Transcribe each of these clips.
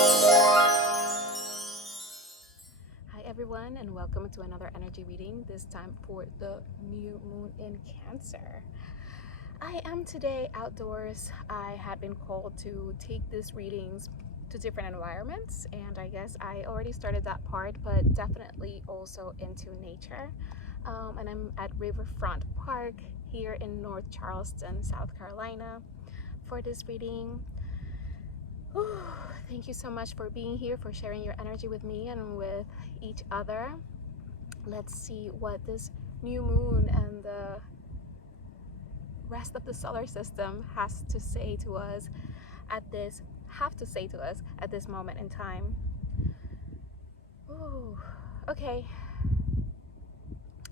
Hi everyone, and welcome to another energy reading, this time for the new moon in Cancer. I am today outdoors. I had been called to take these readings to different environments, and I guess I already started that part, but definitely also into nature. And I'm at Riverfront Park here in North Charleston, South Carolina for this reading. Whew, thank you so much for being here, for sharing your energy with me and with each other. Let's see what this new moon and the rest of the solar system has to say to us at this moment in time. Ooh, okay.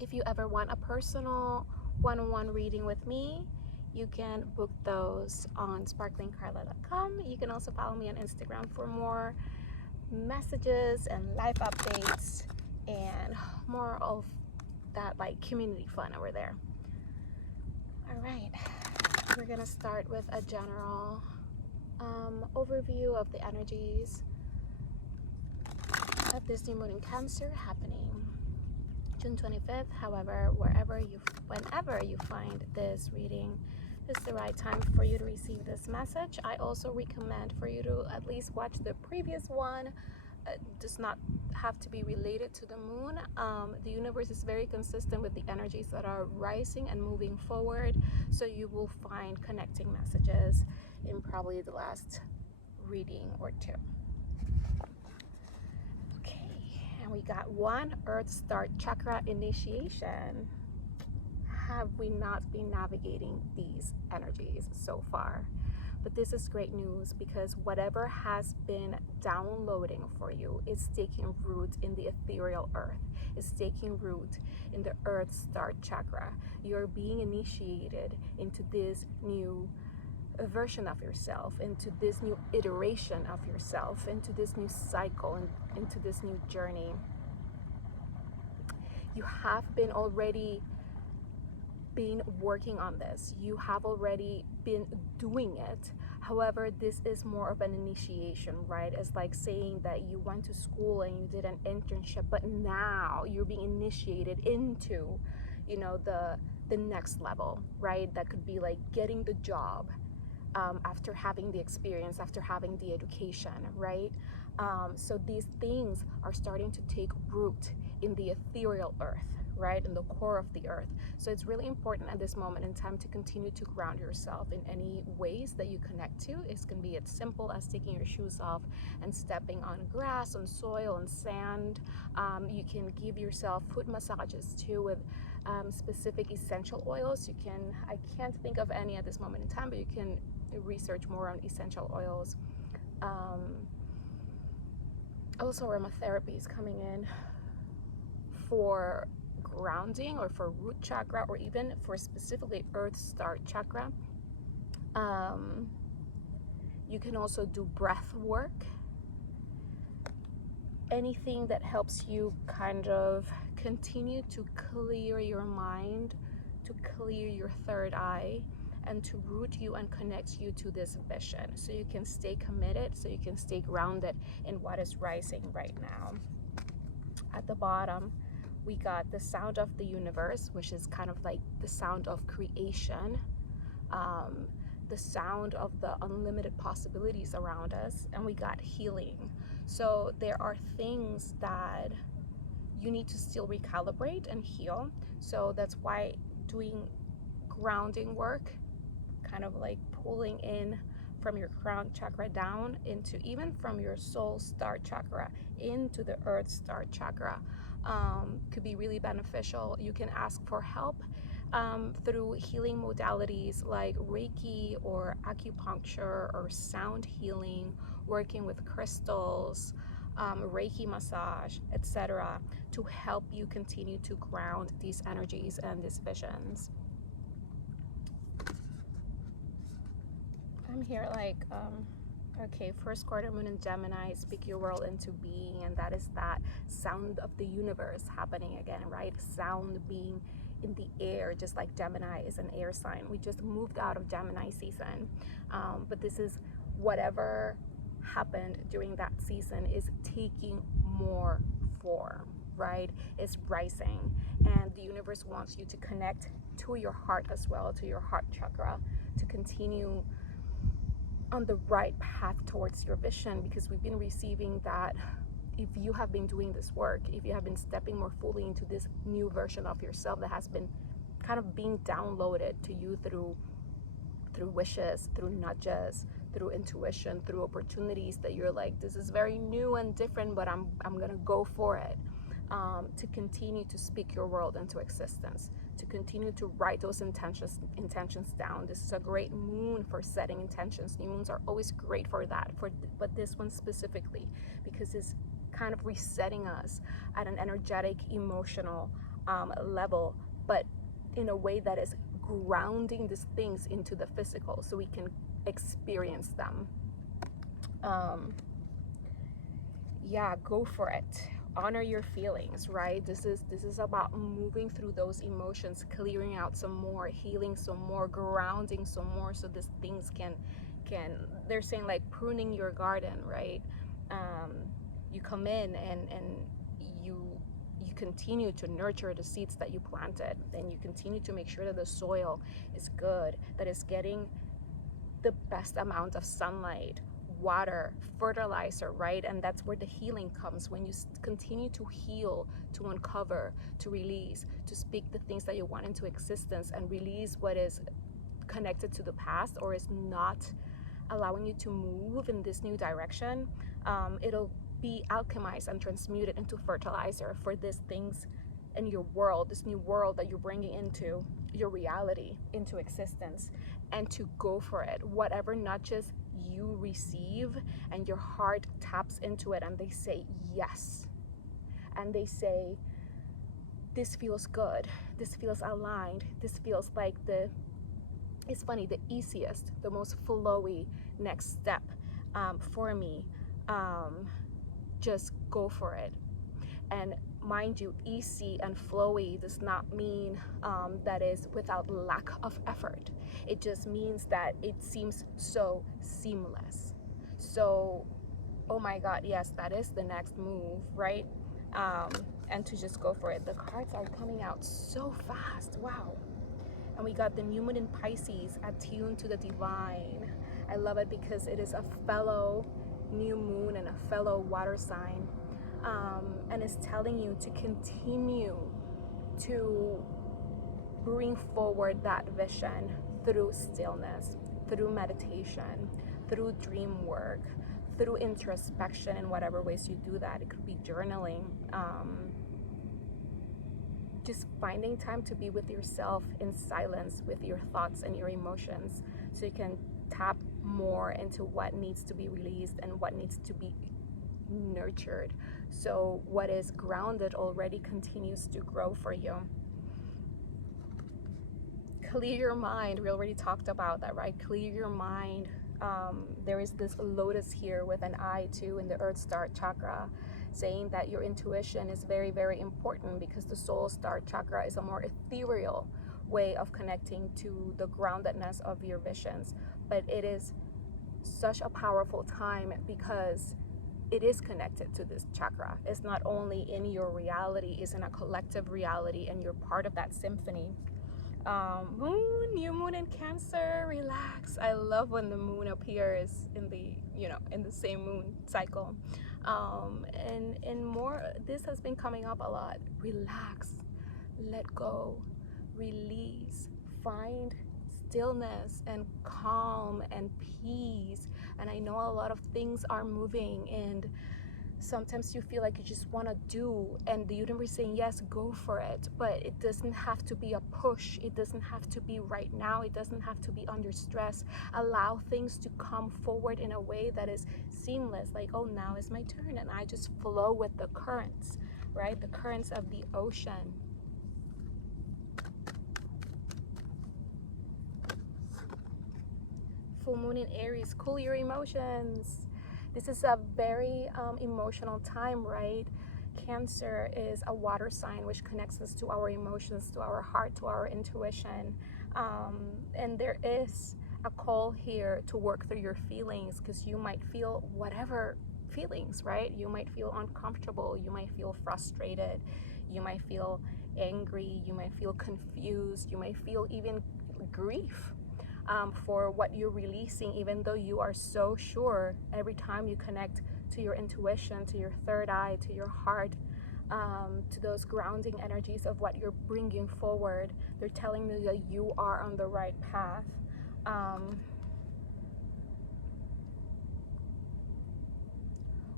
If you ever want a personal one-on-one reading with me, you can book those on sparklingcarla.com. You can also follow me on Instagram for more messages and life updates and more of that like community fun over there. All right, we're gonna start with a general overview of the energies of this new moon in Cancer happening June 25th. However, whenever you find this reading, this is the right time for you to receive this message. I also recommend for you to at least watch the previous one. It does not have to be related to the moon. The universe is very consistent with the energies that are rising and moving forward, so you will find connecting messages in probably the last reading or two. And we got one Earth Start Chakra initiation. Have we not been navigating these energies so far? But this is great news, because whatever has been downloading for you is taking root in the ethereal earth. It's taking root in the Earth Start Chakra. You're being initiated into this new version of yourself, into this new iteration of yourself, into this new cycle, and into this new journey. You have been already been working on this. You have already been doing it. However, this is more of an initiation, right? It's like saying that you went to school and you did an internship, but now you're being initiated into, you know, the next level, right? That could be like getting the job. After having the experience, after having the education, right? So these things are starting to take root in the ethereal earth, right? In the core of the earth. So it's really important at this moment in time to continue to ground yourself in any ways that you connect to. It can be as simple as taking your shoes off and stepping on grass, on soil, on sand. You can give yourself foot massages too with specific essential oils. I can't think of any at this moment in time, but you can research more on essential oils. Also, aromatherapy is coming in for grounding or for root chakra, or even for specifically Earth Start Chakra. You can also do breath work. Anything that helps you kind of continue to clear your mind, to clear your third eye, and to root you and connect you to this vision, so you can stay committed, so you can stay grounded in what is rising right now. At the bottom, we got the sound of the universe, which is kind of like the sound of creation, the sound of the unlimited possibilities around us, and we got healing. So there are things that you need to still recalibrate and heal. So that's why doing grounding work, kind of like pulling in from your crown chakra down into, even from your soul start chakra into the Earth Start Chakra, could be really beneficial. You can ask for help through healing modalities like Reiki or acupuncture or sound healing, working with crystals, Reiki massage, etc., to help you continue to ground these energies and these visions. I'm here like, okay, first quarter moon in Gemini, speak your world into being, and that is that sound of the universe happening again, right? Sound being in the air, just like Gemini is an air sign. We just moved out of Gemini season, but this is whatever happened during that season is taking more form, right? It's rising, and the universe wants you to connect to your heart as well, to your heart chakra, to continue on the right path towards your vision, because we've been receiving that if you have been doing this work, if you have been stepping more fully into this new version of yourself that has been kind of being downloaded to you through wishes, through nudges, through intuition, through opportunities that you're like, this is very new and different, but I'm gonna go for it. To continue to speak your world into existence, to continue to write those intentions down. This is a great moon for setting intentions. New moons are always great for that, but this one specifically, because it's kind of resetting us at an energetic, emotional level, but in a way that is grounding these things into the physical so we can experience them. Yeah, go for it. Honor your feelings, right? This is about moving through those emotions, clearing out some more, healing some more, grounding some more, so these things can they're saying like pruning your garden, right? You come in and you continue to nurture the seeds that you planted, and you continue to make sure that the soil is good, that it's getting the best amount of sunlight, water, fertilizer, right? And that's where the healing comes, when you continue to heal, to uncover, to release, to speak the things that you want into existence, and release what is connected to the past or is not allowing you to move in this new direction. It'll be alchemized and transmuted into fertilizer for these things in your world, this new world that you're bringing into your reality, into existence, and to go for it. Whatever nudges you receive and your heart taps into it and they say yes, and they say, this feels good, this feels aligned, this feels like it's funny, the easiest, the most flowy next step for me. Just go for it. And mind you, easy and flowy does not mean that is without lack of effort. It just means that it seems so seamless. So, oh my God, yes, that is the next move, right? And to just go for it. The cards are coming out so fast. Wow. And we got the new moon in Pisces, attuned to the divine. I love it because it is a fellow new moon and a fellow water sign. And it's telling you to continue to bring forward that vision through stillness, through meditation, through dream work, through introspection in whatever ways you do that. It could be journaling, just finding time to be with yourself in silence with your thoughts and your emotions, so you can tap more into what needs to be released and what needs to be nurtured, so what is grounded already continues to grow for you. Clear your mind. We already talked about that, right? Clear your mind. There is this lotus here with an eye too in the earth star chakra, saying that your intuition is very, very important, because the soul star chakra is a more ethereal way of connecting to the groundedness of your visions. But it is such a powerful time because it is connected to this chakra. It's not only in your reality, it's in a collective reality, and you're part of that symphony. New moon in Cancer, relax. I love when the moon appears in the same moon cycle. And more, this has been coming up a lot. Relax, let go, release, find stillness and calm and peace. And I know a lot of things are moving, and sometimes you feel like you just want to do, and the universe is saying yes, go for it, but it doesn't have to be a push. It doesn't have to be right now. It doesn't have to be under stress. Allow things to come forward in a way that is seamless, like, oh, now is my turn, and I just flow with the currents, right? The currents of the ocean. Full moon in Aries, cool your emotions. This is a very emotional time, right? Cancer is a water sign, which connects us to our emotions, to our heart, to our intuition. And there is a call here to work through your feelings, because you might feel whatever feelings, right? You might feel uncomfortable, you might feel frustrated, you might feel angry, you might feel confused, you might feel even grief for what you're releasing, even though you are so sure. Every time you connect to your intuition, to your third eye, to your heart, to those grounding energies of what you're bringing forward, they're telling you that you are on the right path.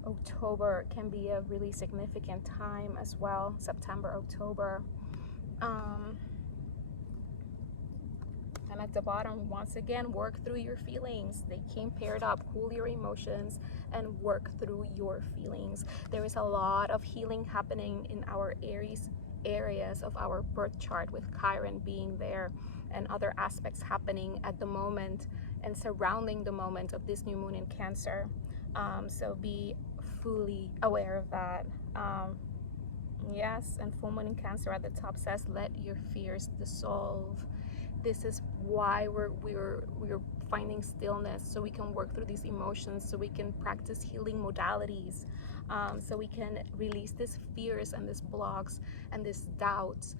October can be a really significant time as well. September, October. And at the bottom, once again, work through your feelings. They came paired up. Cool your emotions and work through your feelings. There is a lot of healing happening in our areas of our birth chart, with Chiron being there and other aspects happening at the moment and surrounding the moment of this new moon in Cancer. So be fully aware of that. Yes, and full moon in Cancer at the top says, let your fears dissolve. This is why we're finding stillness, so we can work through these emotions, so we can practice healing modalities, so we can release these fears and these blocks and these doubts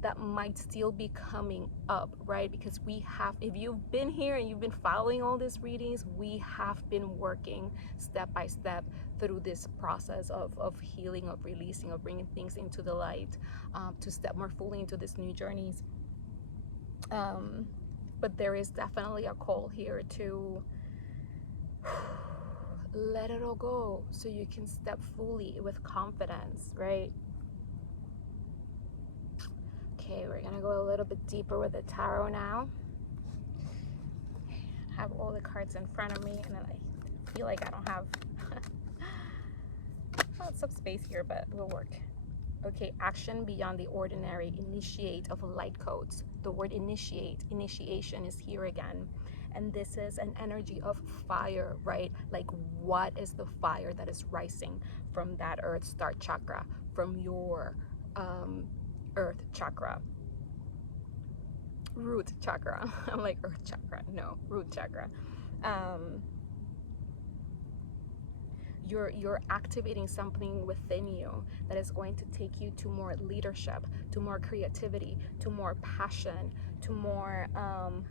that might still be coming up, right? Because we have, if you've been here and you've been following all these readings, we have been working step by step through this process of healing, of releasing, of bringing things into the light, to step more fully into these new journeys. But there is definitely a call here to let it all go, so you can step fully with confidence, right? Okay, we're gonna go a little bit deeper with the tarot now. I have all the cards in front of me, and I feel like I don't have lots of space here, but we'll work. Okay, action beyond the ordinary, initiate of light codes. The word initiate, initiation is here again. And this is an energy of fire, right? Like, what is the fire that is rising from that earth start chakra, from your earth chakra, root chakra? I'm like, earth chakra, no, root chakra. You're activating something within you that is going to take you to more leadership, to more creativity, to more passion, to more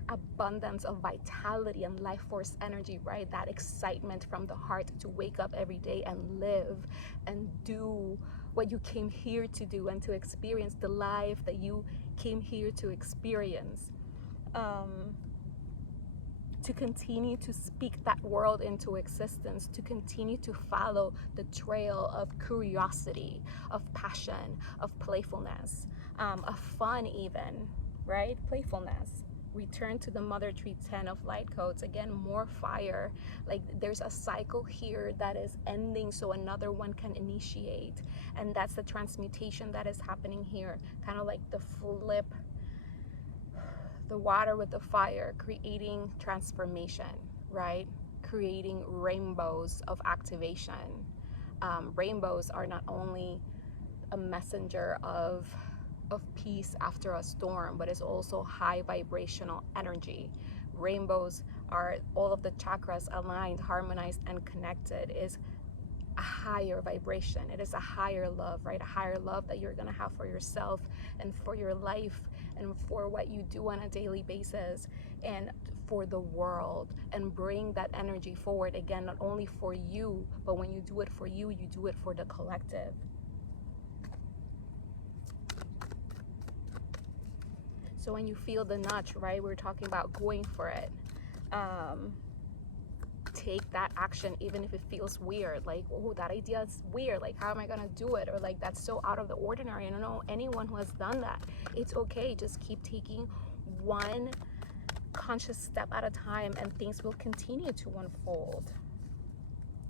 abundance of vitality and life force energy, right? That excitement from the heart to wake up every day and live and do what you came here to do, and to experience the life that you came here to experience. To continue to speak that world into existence, to continue to follow the trail of curiosity, of passion, of playfulness, of fun even, right? Playfulness. Return to the Mother Tree 10 of light codes. Again, more fire. Like, there's a cycle here that is ending so another one can initiate. And that's the transmutation that is happening here. Kind of like the flip, the water with the fire, creating transformation, right? Creating rainbows of activation. Rainbows are not only a messenger of peace after a storm, but it's also high vibrational energy. Rainbows are all of the chakras aligned, harmonized, and connected. Is a higher vibration. It is a higher love, right? A higher love that you're gonna have for yourself and for your life and for what you do on a daily basis and for the world, and bring that energy forward again, not only for you, but when you do it for you, you do it for the collective. So when you feel the nudge, right, we're talking about going for it. Take that action, even if it feels weird. Like, oh, that idea is weird. Like, how am I gonna do it? Or like, that's so out of the ordinary. I don't know anyone who has done that. It's okay. Just keep taking one conscious step at a time, and things will continue to unfold,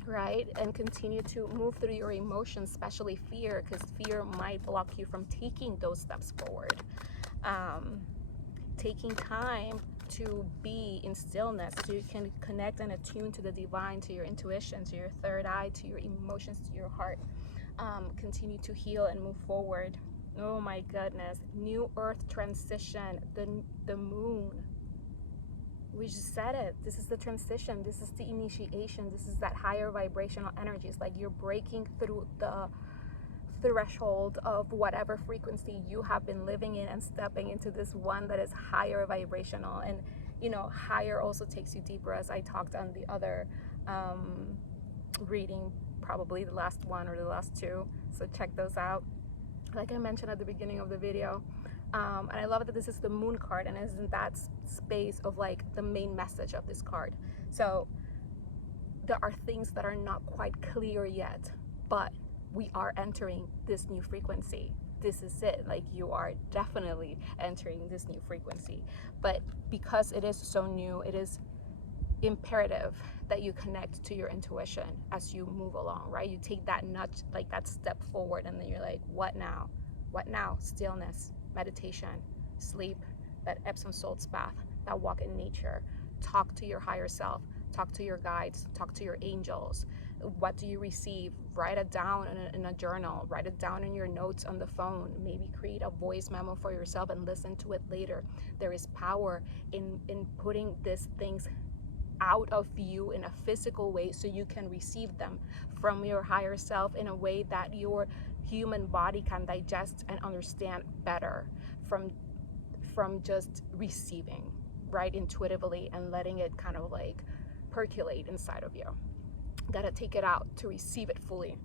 right? And continue to move through your emotions, especially fear, because fear might block you from taking those steps forward. Taking time to be in stillness, so you can connect and attune to the divine, to your intuition, to your third eye, to your emotions, to your heart. Continue to heal and move forward. Oh my goodness. New earth transition, the moon. We just said it. This is the transition. This is the initiation. This is that higher vibrational energy. It's like you're breaking through the threshold of whatever frequency you have been living in and stepping into this one that is higher vibrational. And you know, higher also takes you deeper, as I talked on the other reading, probably the last one or the last two. So check those out. Like I mentioned at the beginning of the video. And I love that this is the moon card and is in that space of like the main message of this card. So there are things that are not quite clear yet, but we are entering this new frequency. This is it. Like, you are definitely entering this new frequency. But because it is so new, it is imperative that you connect to your intuition as you move along, right? You take that nudge, like that step forward, and then you're like, what now? What now? Stillness, meditation, sleep, that Epsom salts bath, that walk in nature. Talk to your higher self, talk to your guides, talk to your angels. What do you receive? Write it down in a journal, write it down in your notes on the phone, maybe create a voice memo for yourself and listen to it later. There is power in putting these things out of you in a physical way so you can receive them from your higher self in a way that your human body can digest and understand better from just receiving, right, intuitively, and letting it kind of like percolate inside of you. Gotta take it out to receive it fully.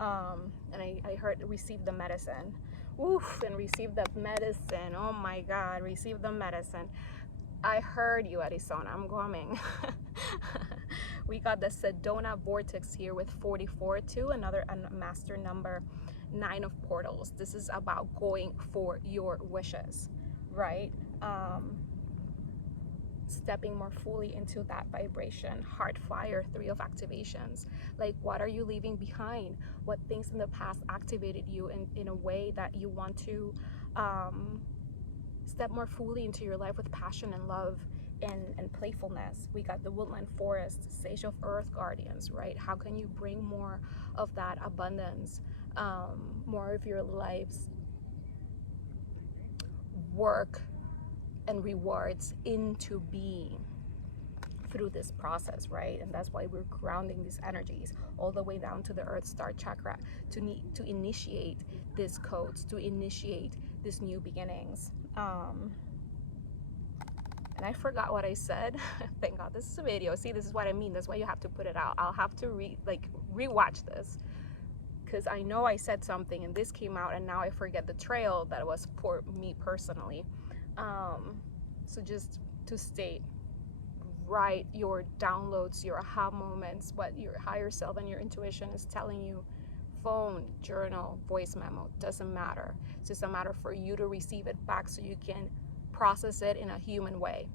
And I heard receive the medicine. Oof, and receive the medicine. Oh my God, receive the medicine. I heard you, Arizona. I'm coming. We got the Sedona vortex here with 44 too, another master number, 9 of portals. This is about going for your wishes, right? Stepping more fully into that vibration. Heart fire, 3 of activations. Like, what are you leaving behind? What things in the past activated you in a way that you want to step more fully into your life with passion and love and playfulness. We got the woodland forest, sage of earth guardians, right? How can you bring more of that abundance, more of your life's work and rewards into being through this process, right? And that's why we're grounding these energies all the way down to the earth star chakra to initiate these codes, to initiate these new beginnings. And I forgot what I said. Thank God this is a video. See, this is what I mean. That's why you have to put it out. I'll have to rewatch this, because I know I said something and this came out and now I forget the trail that was for me personally. So just to state, write your downloads, your aha moments, what your higher self and your intuition is telling you. Phone, journal, voice memo, doesn't matter. It's just a matter for you to receive it back so you can process it in a human way.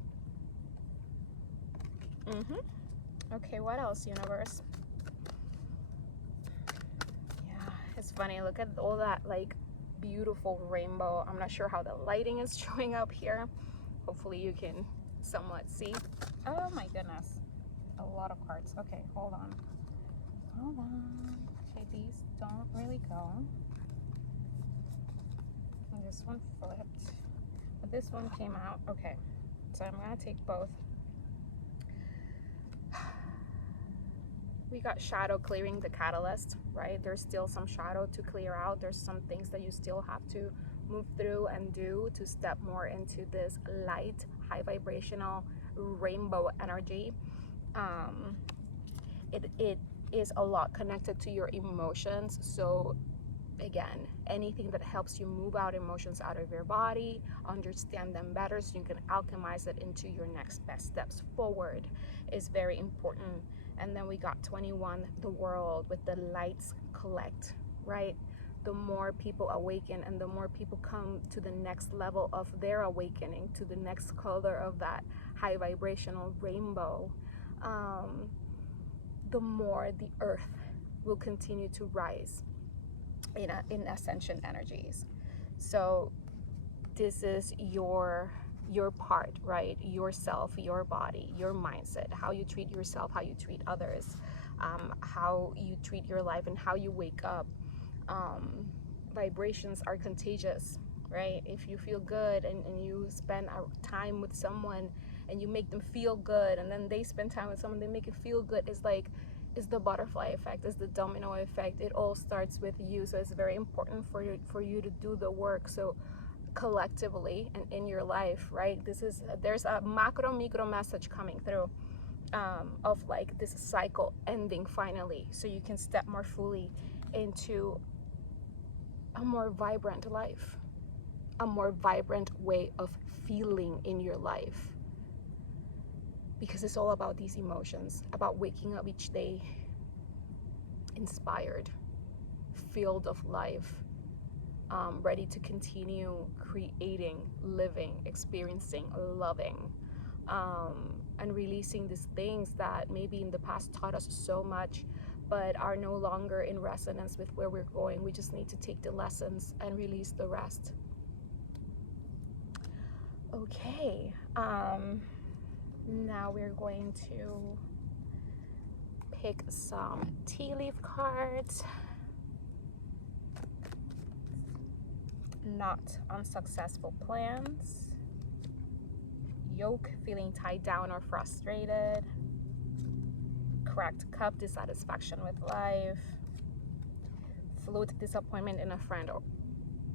Okay, what else, universe? Yeah, it's funny. Look at all that like beautiful rainbow. I'm not sure how the lighting is showing up here. Hopefully you can somewhat see. Oh my goodness, a lot of cards. Okay, hold on. Okay, these don't really go. And this one flipped, but this one came out. Okay, so I'm gonna take both. We got shadow clearing, the catalyst, right? There's still some shadow to clear out. There's some things that you still have to move through and do to step more into this light, high vibrational rainbow energy. It is a lot connected to your emotions. So again, anything that helps you move out emotions out of your body, understand them better so you can alchemize it into your next best steps forward is very important. And then we got 21, the world, with the lights collect, right? The more people awaken and the more people come to the next level of their awakening, to the next color of that high vibrational rainbow, the more the earth will continue to rise in ascension energies. So this is your part, right? Yourself, your body, your mindset, how you treat yourself, how you treat others, how you treat your life, and how you wake up. Vibrations are contagious, right? If you feel good and you spend time with someone and you make them feel good, and then they spend time with someone, they make it feel good. It's like, it's the butterfly effect, it's the domino effect. It all starts with you. So it's very important for you to do the work. So collectively and in your life, right? There's a macro micro message coming through, of like this cycle ending finally, so you can step more fully into a more vibrant life, a more vibrant way of feeling in your life, because it's all about these emotions, about waking up each day inspired, filled of life, ready to continue creating, living, experiencing, loving, and releasing these things that maybe in the past taught us so much, but are no longer in resonance with where we're going. We just need to take the lessons and release the rest. Okay, now we're going to pick some tea leaf cards. Not unsuccessful plans. Yoke, feeling tied down or frustrated. Cracked cup, dissatisfaction with life. Flute, disappointment in a friend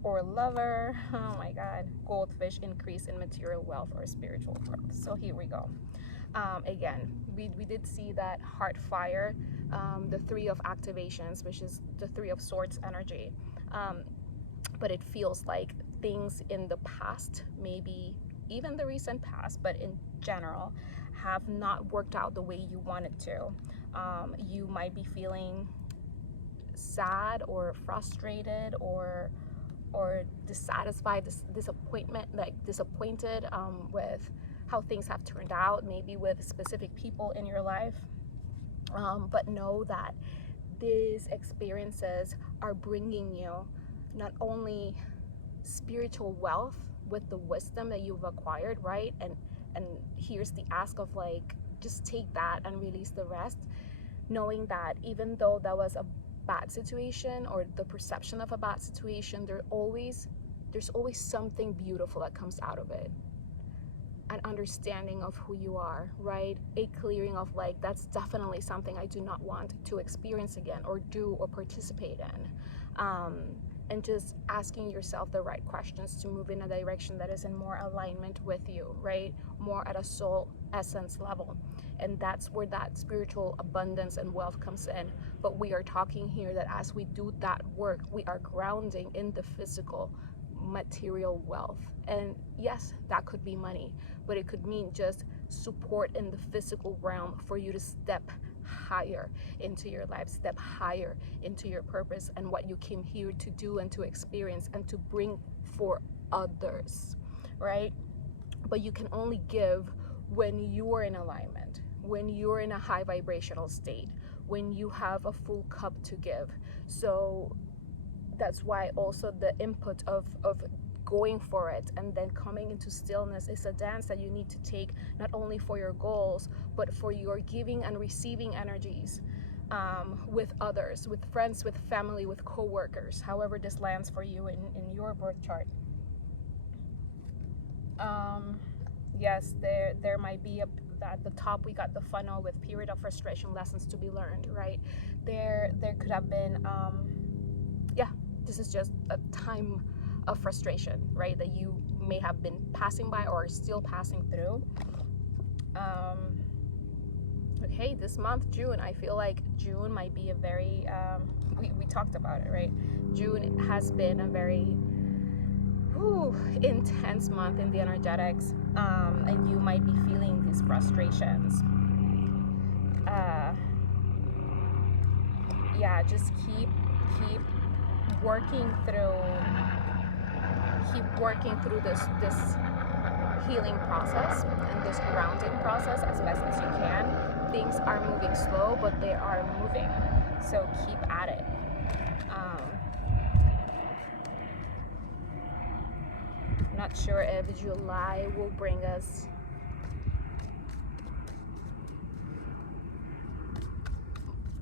or lover. Oh my God. Goldfish, increase in material wealth or spiritual growth. So here we go. Again, we did see that heart fire, the 3 of activations, which is the 3 of swords energy. But it feels like things in the past, maybe even the recent past, but in general, have not worked out the way you wanted to. You might be feeling sad or frustrated or dissatisfied, disappointment, like disappointed with how things have turned out, maybe with specific people in your life. But know that these experiences are bringing you not only spiritual wealth with the wisdom that you've acquired, right? And here's the ask of like, just take that and release the rest, knowing that even though that was a bad situation or the perception of a bad situation, there's always something beautiful that comes out of it. An understanding of who you are, right? A clearing of like, that's definitely something I do not want to experience again or do or participate in. And just asking yourself the right questions to move in a direction that is in more alignment with you, right? More at a soul essence level. And that's where that spiritual abundance and wealth comes in. But we are talking here that as we do that work, we are grounding in the physical material wealth. And yes, that could be money, but it could mean just support in the physical realm for you to step higher into your life, step higher into your purpose and what you came here to do and to experience and to bring for others, right? But you can only give when you are in alignment, when you're in a high vibrational state, when you have a full cup to give. So that's why also the input of going for it and then coming into stillness is a dance that you need to take, not only for your goals, but for your giving and receiving energies, with others, with friends, with family, with co-workers, however this lands for you in your birth chart. Yes, there might be at the top we got the funnel with period of frustration, lessons to be learned, right? There could have been yeah, this is just a time of frustration, right, that you may have been passing by or still passing through. Okay, this month, June, I feel like June might be a very, we talked about it, right? June has been a very intense month in the energetics, and you might be feeling these frustrations. Yeah, just keep working through this healing process and this grounding process as best as you can. Things are moving slow, but they are moving, so keep at it. Not sure if July will bring us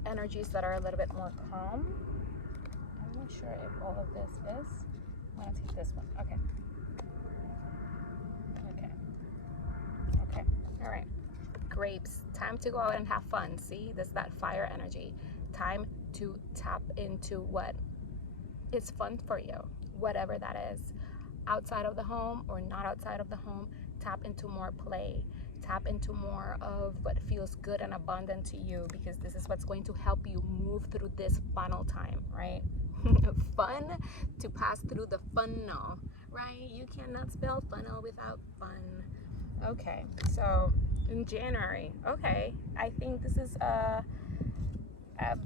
energies that are a little bit more calm. I'm not sure if all of this is. I'm gonna take this one. Okay. All right, grapes, time to go out and have fun. See, this that fire energy. Time to tap into what is fun for you, whatever that is, outside of the home or not outside of the home. Tap into more play, tap into more of what feels good and abundant to you, because this is what's going to help you move through this funnel time, right? Fun, to pass through the funnel, right? You cannot spell funnel without fun. Okay, so in January, okay, I think this is a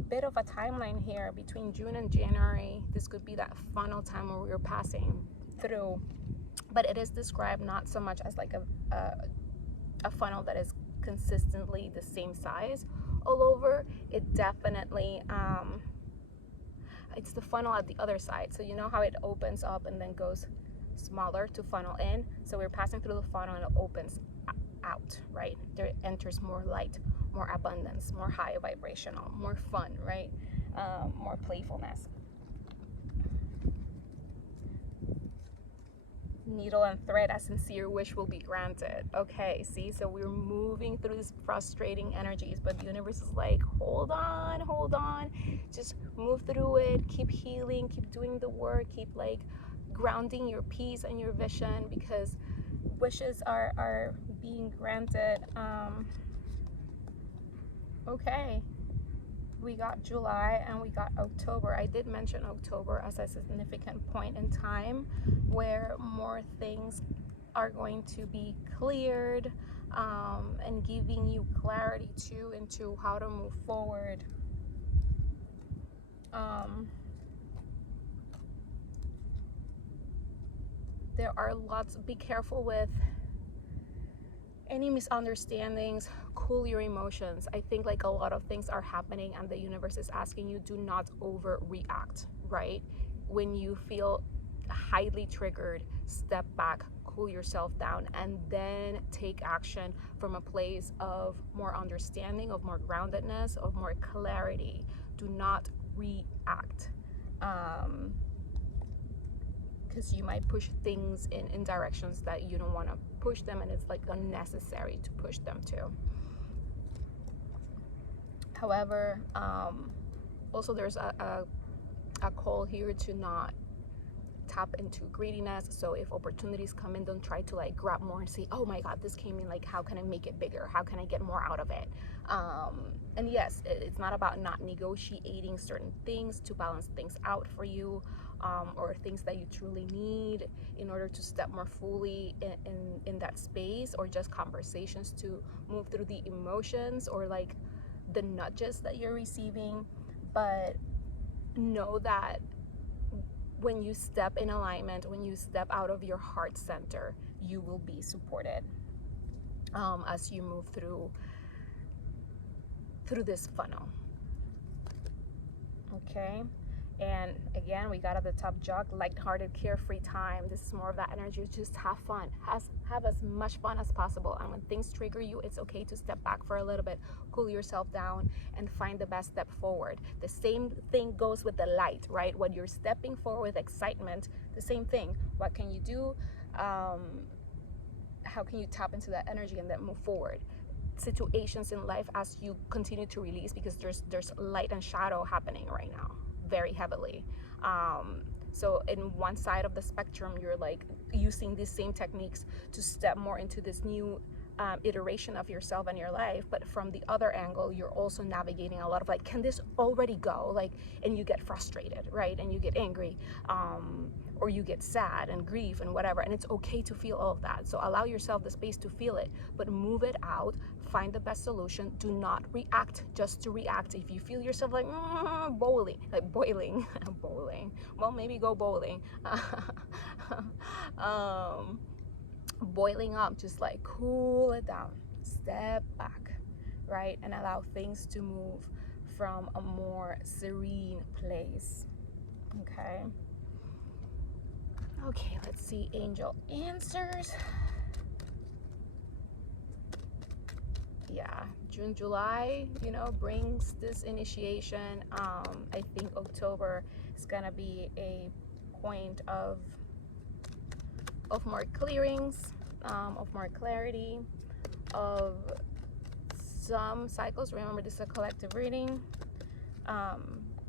bit of a timeline here between June and January. This could be that funnel time where we're passing through, but it is described not so much as like a funnel that is consistently the same size all over. It definitely it's the funnel at the other side. So you know how it opens up and then goes smaller to funnel in? So we're passing through the funnel and it opens out, right? There enters more light, more abundance, more high vibrational, more fun, right? More playfulness. Needle and thread, a sincere wish will be granted. Okay, see, so we're moving through these frustrating energies, but the universe is like, hold on, just move through it, keep healing, keep doing the work, keep like grounding your peace and your vision, because wishes are being granted. Okay, we got July and we got October. I did mention October as a significant point in time where more things are going to be cleared, and giving you clarity too into how to move forward. There are lots, be careful with any misunderstandings. Cool your emotions. I think like a lot of things are happening and the universe is asking you, do not overreact, right? When you feel highly triggered, step back, cool yourself down, and then take action from a place of more understanding, of more groundedness, of more clarity. Do not react, because you might push things in directions that you don't want to push them, and it's like unnecessary to push them to. However, also there's a call here to not tap into greediness. So if opportunities come in, don't try to like grab more and say, oh my god, this came in, like how can I make it bigger, how can I get more out of it? And yes, it's not about not negotiating certain things to balance things out for you, or things that you truly need in order to step more fully in that space, or just conversations to move through the emotions or like the nudges that you're receiving. But know that when you step in alignment, when you step out of your heart center, you will be supported, as you move through this funnel. Okay, and again, we got at the top jog, lighthearted, carefree time. This is more of that energy. Just have fun, have as much fun as possible. And when things trigger you, it's okay to step back for a little bit, cool yourself down, and find the best step forward. The same thing goes with the light, right? When you're stepping forward with excitement, the same thing. What can you do? How can you tap into that energy and then move forward? Situations in life, as you continue to release, because there's light and shadow happening right now very heavily. So in one side of the spectrum, you're like using these same techniques to step more into this new iteration of yourself and your life, but from the other angle, you're also navigating a lot of like, can this already go? Like, and you get frustrated, right? And you get angry, or you get sad and grief and whatever, and it's okay to feel all of that. So allow yourself the space to feel it, but move it out, find the best solution. Do not react just to react. If you feel yourself like boiling, bowling, well, maybe go bowling. Boiling up, just like cool it down, step back, right? And allow things to move from a more serene place. Okay, let's see angel answers. Yeah, June, July, brings this initiation. I think October is gonna be a point of more clearings, of more clarity, of some cycles. Remember, this is a collective reading,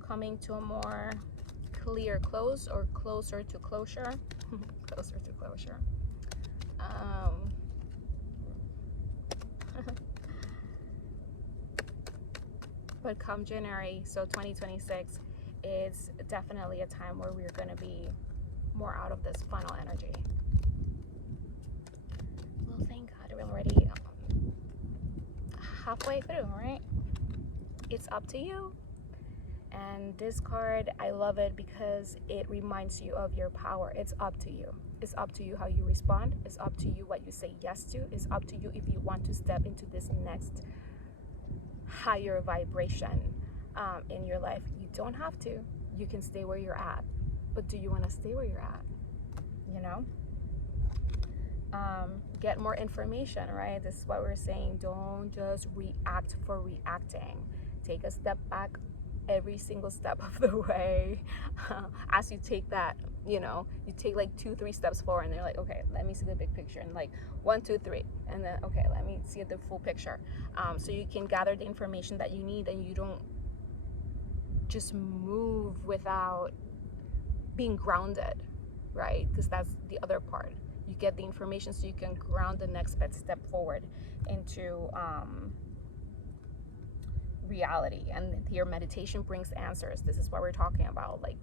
coming to a more clear close or closer to closure. Closer to closure. But come January, so 2026, is definitely a time where we're going to be more out of this funnel energy. Well, thank God we're already halfway through, right? It's up to you. And this card, I love it because it reminds you of your power. It's up to you. It's up to you how you respond. It's up to you what you say yes to. It's up to you if you want to step into this next higher vibration in your life. You don't have to. You can stay where you're at. But do you want to stay where you're at? You know? Get more information, right? This is what we're saying. Don't just react for reacting. Take a step back every single step of the way. As you take that, you know, you take like 2-3 steps forward, and they're like, okay, let me see the big picture, and like 1, 2, 3, and then okay, let me see the full picture. So you can gather the information that you need, and you don't just move without being grounded, right? Because that's the other part. You get the information so you can ground the next step forward into reality. And here, meditation brings answers. This is what we're talking about, like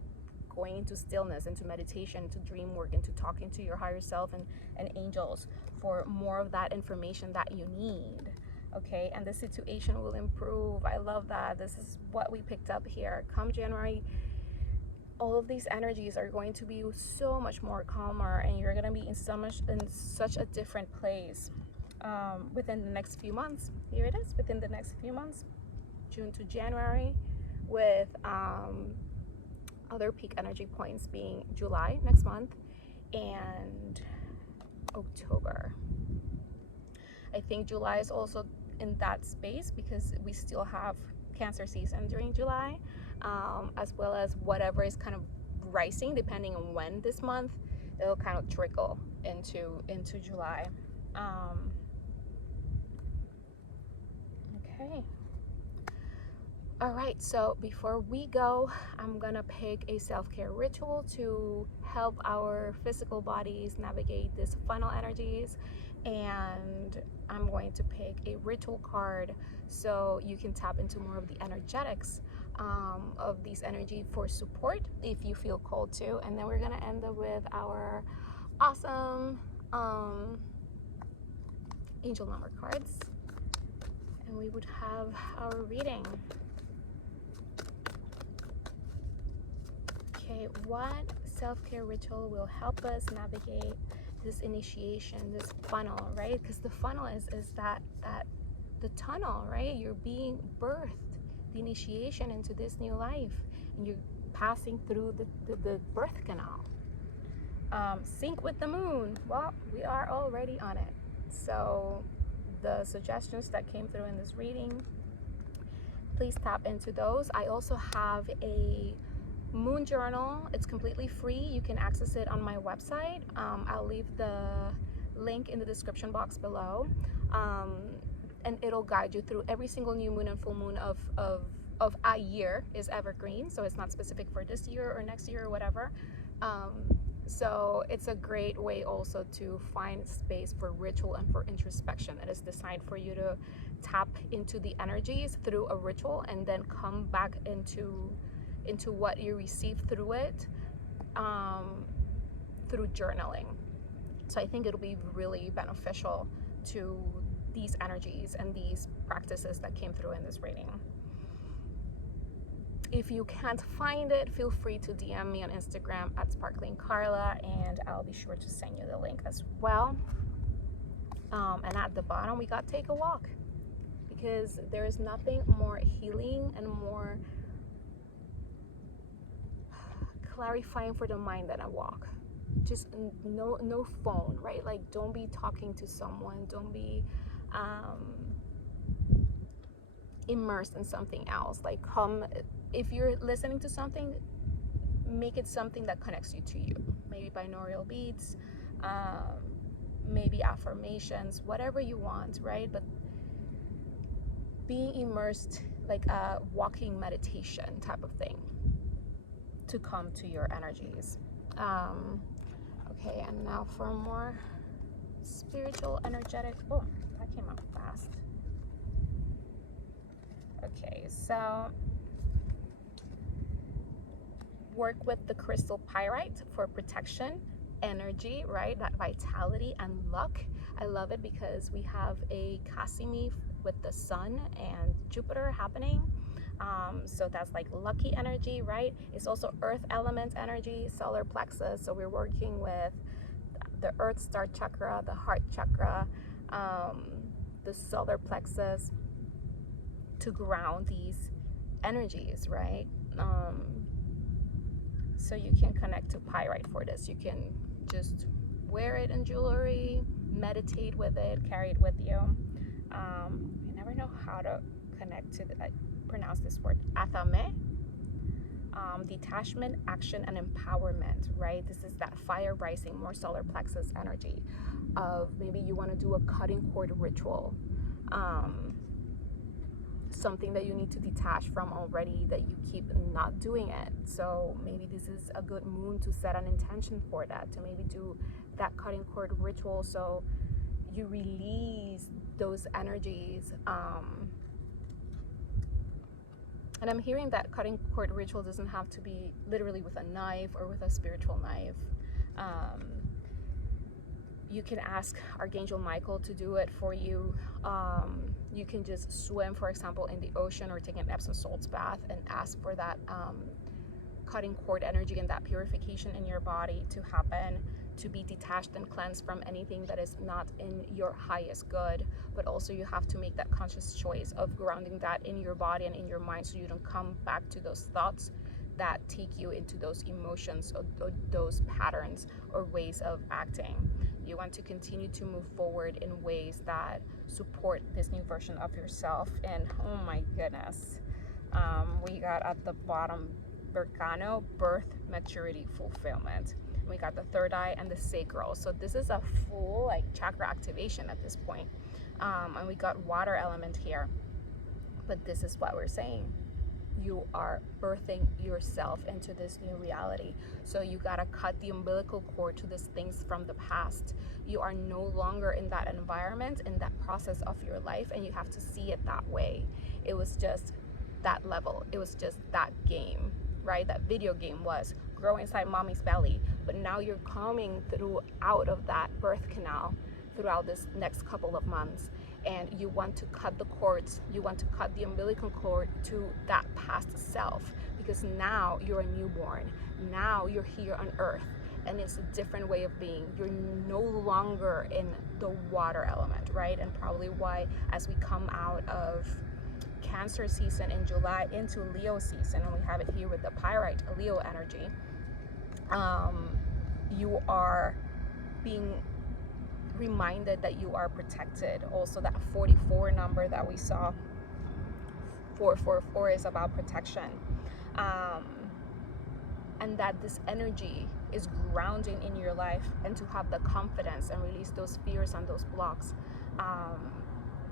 going into stillness, into meditation, into dream work, into talking to your higher self and angels for more of that information that you need. Okay, and the situation will improve. I love that. This is what we picked up here. Come January, all of these energies are going to be so much more calmer, and you're going to be in such a different place within the next few months. Here it is, within the next few months, June to January, with other peak energy points being July next month and October. I think July is also in that space because we still have Cancer season during July, as well as whatever is kind of rising depending on when this month, it'll kind of trickle into July. Okay. All right, so before we go, I'm gonna pick a self-care ritual to help our physical bodies navigate these funnel energies, and I'm going to pick a ritual card so you can tap into more of the energetics of these energy for support if you feel called to. And then we're gonna end up with our awesome angel number cards, and we would have our reading. Okay, what self-care ritual will help us navigate this initiation, this funnel, right? Because the funnel is that the tunnel, right? You're being birthed, the initiation into this new life, and you're passing through the birth canal. Sync with the moon. Well, we are already on it. So the suggestions that came through in this reading, please tap into those. I also have a moon journal. It's completely free. You can access it on my website. I'll leave the link in the description box below, and it'll guide you through every single new moon and full moon of a year. Is evergreen, so it's not specific for this year or next year or whatever. So it's a great way also to find space for ritual and for introspection. It is designed for you to tap into the energies through a ritual and then come back into what you receive through it, through journaling. So I think it'll be really beneficial to these energies and these practices that came through in this reading. If you can't find it, feel free to DM me on Instagram at sparklingcarla, and I'll be sure to send you the link as well. And at the bottom, we got take a walk, because there is nothing more healing and more clarifying for the mind than a walk. Just no phone, right? Like, don't be talking to someone, don't be immersed in something else. Like, if you're listening to something, make it something that connects you to you. Maybe binaural beats, maybe affirmations, whatever you want, right? But being immersed like a walking meditation type of thing to come to your energies. Okay, and now for more spiritual, energetic. Oh, that came out fast. Okay, so work with the crystal pyrite for protection, energy, right? That vitality and luck. I love it because we have a Casimir with the sun and Jupiter happening. So that's like lucky energy, right? It's also earth element energy, solar plexus. So we're working with the earth star chakra, the heart chakra, the solar plexus to ground these energies, right? So you can connect to pyrite for this. You can just wear it in jewelry, meditate with it, carry it with you. I never know how to connect to pronounce this word. Athame. Detachment, action, and empowerment, right? This is that fire rising, more solar plexus energy of maybe you want to do a cutting cord ritual. Something that you need to detach from already that you keep not doing it. So maybe this is a good moon to set an intention for that, to maybe do that cutting cord ritual so you release those energies. And I'm hearing that cutting cord ritual doesn't have to be literally with a knife or with a spiritual knife. You can ask Archangel Michael to do it for you. You can just swim, for example, in the ocean or take an Epsom salts bath and ask for that cutting cord energy and that purification in your body to happen, to be detached and cleansed from anything that is not in your highest good. But also you have to make that conscious choice of grounding that in your body and in your mind so you don't come back to those thoughts that take you into those emotions or those patterns or ways of acting. You want to continue to move forward in ways that support this new version of yourself. And oh my goodness, we got at the bottom Berkano, birth, maturity, fulfillment. We got the third eye and the sacral. So this is a full like chakra activation at this point. And we got water element here. But this is what we're saying. You are birthing yourself into this new reality. So you gotta cut the umbilical cord to these things from the past. You are no longer in that environment, in that process of your life, and you have to see it that way. It was just that level. It was just that game, right? That video game was grow inside mommy's belly. But now you're coming through out of that birth canal throughout this next couple of months. And you want to cut the cords, you want to cut the umbilical cord to that past self, because now you're a newborn. Now you're here on earth, and it's a different way of being. You're no longer in the water element, right? And probably why, as we come out of Cancer season in July into Leo season, and we have it here with the pyrite, Leo energy, you are being reminded that you are protected. Also that 44 number that we saw, 444, is about protection, and that this energy is grounding in your life, and to have the confidence and release those fears and those blocks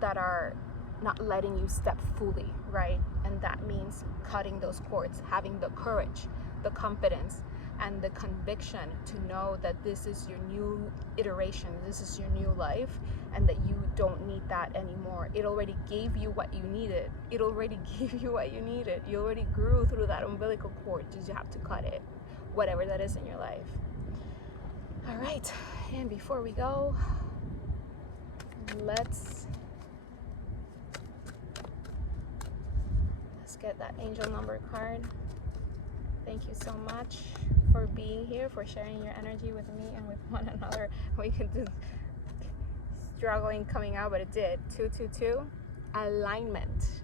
that are not letting you step fully, right? And that means cutting those cords, having the courage, the confidence, and the conviction to know that this is your new iteration, this is your new life, and that you don't need that anymore. It already gave you what you needed. It already gave you what you needed. You already grew through that umbilical cord, just you have to cut it, whatever that is in your life. All right, and before we go, let's get that angel number card. Thank you so much for being here, for sharing your energy with me and with one another. We could do struggling coming out, but it did. 222, alignment.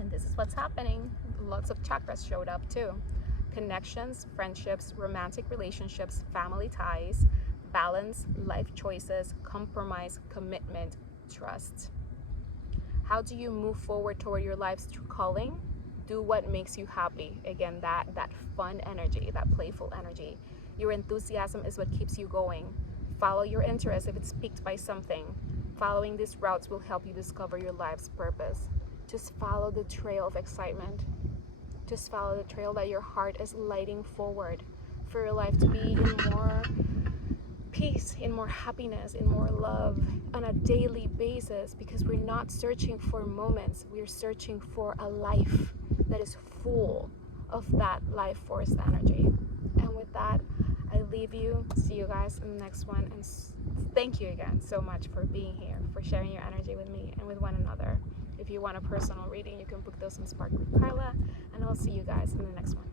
And this is what's happening. Lots of chakras showed up too. Connections, friendships, romantic relationships, family ties, balance, life choices, compromise, commitment, trust. How do you move forward toward your life's true calling? Do what makes you happy. Again, that fun energy, that playful energy. Your enthusiasm is what keeps you going. Follow your interest if it's piqued by something. Following these routes will help you discover your life's purpose. Just follow the trail of excitement. Just follow the trail that your heart is lighting forward for your life to be in more peace, in more happiness, in more love on a daily basis, because we're not searching for moments, we're searching for a life that is full of that life force energy. And with that, I leave you. See you guys in the next one, and thank you again so much for being here, for sharing your energy with me and with one another. If you want a personal reading, you can book those on Spark with Carla, and I'll see you guys in the next one.